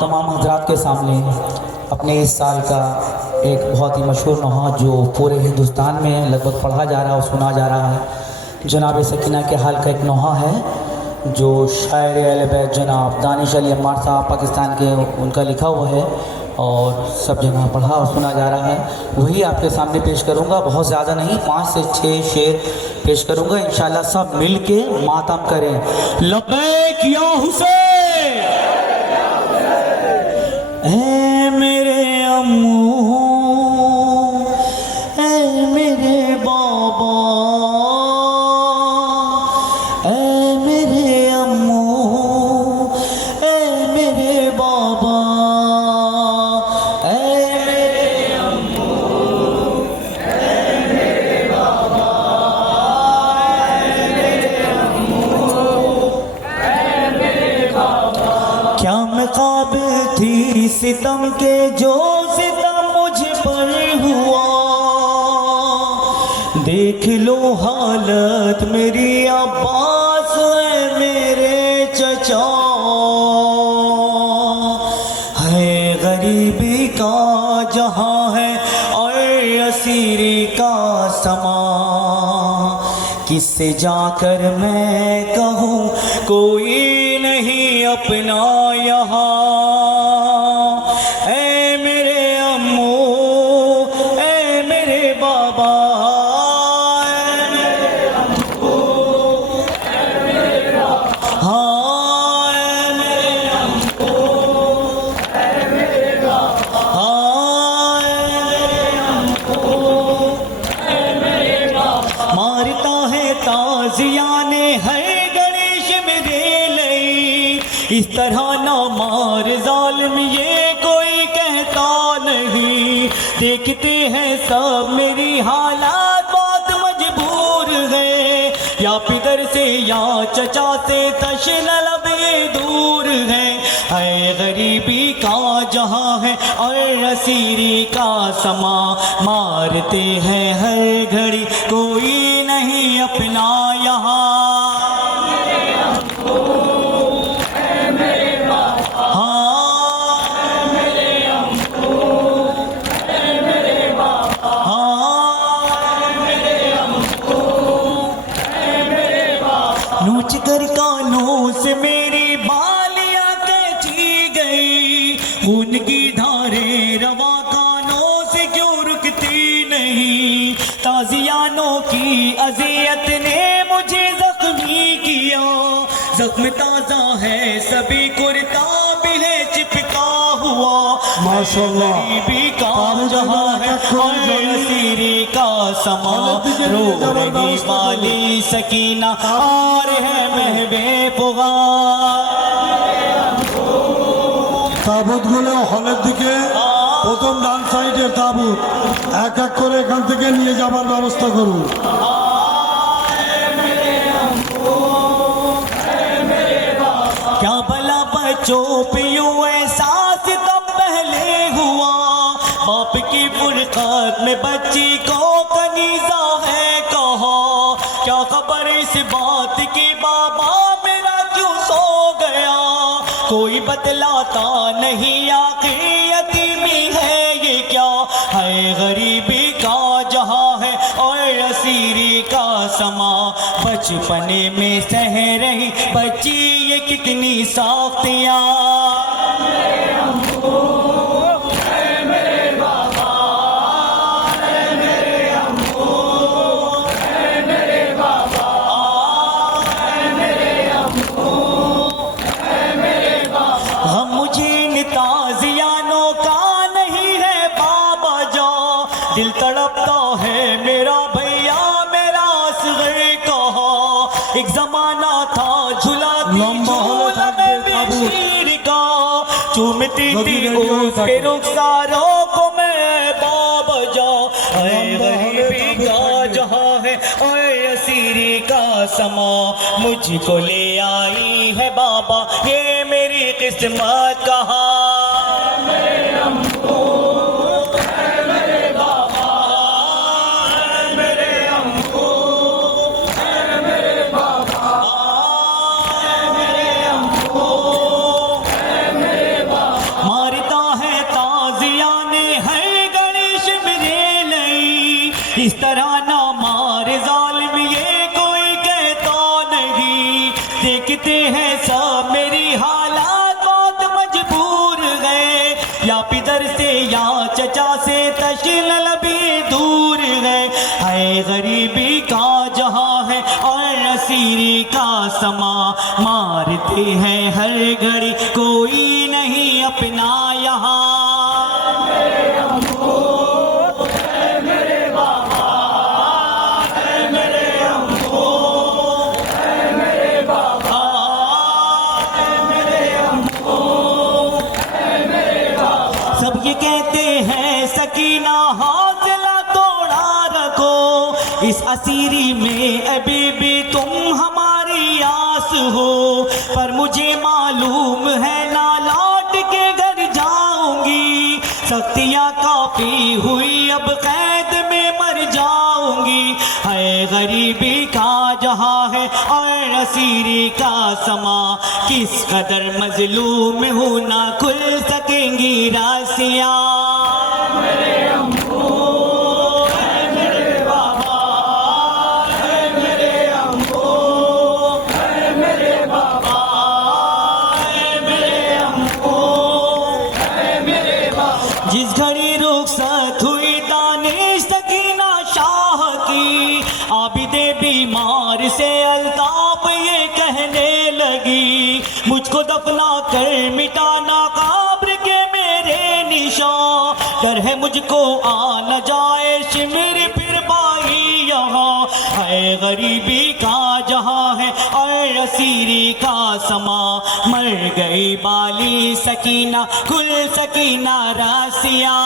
तमाम हजरात के सामने अपने इस साल का एक बहुत ही मशहूर नोहा जो पूरे हिंदुस्तान में लगभग पढ़ा जा रहा है और सुना जा रहा है, जनाब सकीना के हाल का एक नोहा है जो शायर अहले बैत जनाब दानिश अली अम्मार साहब पाकिस्तान के, उनका लिखा हुआ है और सब जगह पढ़ा और सुना जा रहा है। वही आपके सामने पेश करूंगा, बहुत ज़्यादा नहीं, 5 से 6 शेर पेश करूंगा। इंशाल्लाह सब मिल के मातम करें। लब्बैक या हुसैन, ऐ मेरे अम्मू, ऐ मेरे बाबा, ऐ मेरे अम्मू, ऐ मेरे बाबा, ऐ मेरे अम्मू, ऐ मेरे बाबा, ऐ मेरे अम्मू, ऐ मेरे बाबा। क्या मैं काबिल थी सितम के जो सितम मुझ पर हुआ, देख लो हालत मेरी अब्बास है मेरे चचा, है गरीबी का जहां है और असीरी का समा, किससे जाकर मैं कहूँ कोई नहीं अपना यहाँ। ऐ मेरे अम्मू, ऐ मेरे बाबा, ऐ मेरे अम्मू, ऐ मेरे बाबा, हाँ ऐ मेरे अम्मू, ऐ मेरे बाबा, हाँ ऐ मेरे अम्मू, ऐ मेरे बाबा। मारता है ताजियाने है गणेश मेरे लई, इस तरह ना मार जालिम ये कोई कहता नहीं, देखते हैं सब मेरी हालात बहुत मजबूर है, या पितर से या चचा से तशना लब ये दूर है गरीबी का जहां है और असीरी का समा, मारते हैं हर घड़ी कोई नहीं अपना यहाँ। नोच कर कानों से मेरी बालियां कैची गई, खून की धारे रवा कानों से क्यों रुकती नहीं, ताजियानों की अजियत ने मुझे जख्मी किया, जख्म ताजा है सभी कुर्ता भी है चिपका हुआ, माशाअल्लाह गरीबी का जहां है और असीरी का समा, रो रही वाली सकीना और है महबे पुगार। তাবুতগুলো হলের দিকে প্রথম ডান সাইডের তাবুত এক এক করে এখান থেকে নিয়ে যাবার ব্যবস্থা করুন। क्या भला बच्चों पे यूं एहसास तब पहले हुआ, बाप की फुरकत में बच्ची को कनीजा है कहा, क्या खबर इस बात की बाबा मेरा क्यों सो गया, कोई बतलाता नहीं आखिर यतीमी है ये क्या, है गरीबी का जहां है और असीरी का समा, बचपने में सह रही बच्ची ये कितनी साख्तियां। ताजियानों का नहीं है बाबा जा, दिल तड़पता है मेरा भैया मेरा असग़र कहा, एक जमाना था झुलाती झूला में बेशीर का, चूमती थी उसके रुखसारों को मैं बाबा जा, गरीबी का जहां है और असीरी का समा, मुझको ले आई है बाबा ये मेरी किस्मत कहा। देखते हैं सब मेरी हालात बहुत मजबूर गए, या पिदर से या चचा से तशल भी दूर गए। है गरीबी का जहां है और असीरी का समा, मारते हैं हर घड़ी कोई नहीं अपना यहाँ। सब ये कहते हैं सकीना हौसला तोड़ा रखो, इस असीरी में अभी भी तुम हमारी आस हो। पर मुझे मालूम है ना लौट के घर जाऊंगी, सख्तियाँ काफी हुई अब कैद में मर जाऊंगी। है गरीबी का जहां है और असीरी का समा, किस कदर मजलूम हूँ ना खुल सकेंगी रासियाँ। जिस घड़ी रुखसत हुई दानिश सकीना शाह की, आबिदे बीमार से अल्ताफ ये कहने लगी, मुझको दफना कर मिटाना कब्र के मेरे निशान, डर है मुझको आ न जाए शिमर फिर पाई यहाँ। है गरीबी का जहां है और असीरी का समा, मर गई बाली सकीना कुल सकीना रासिया।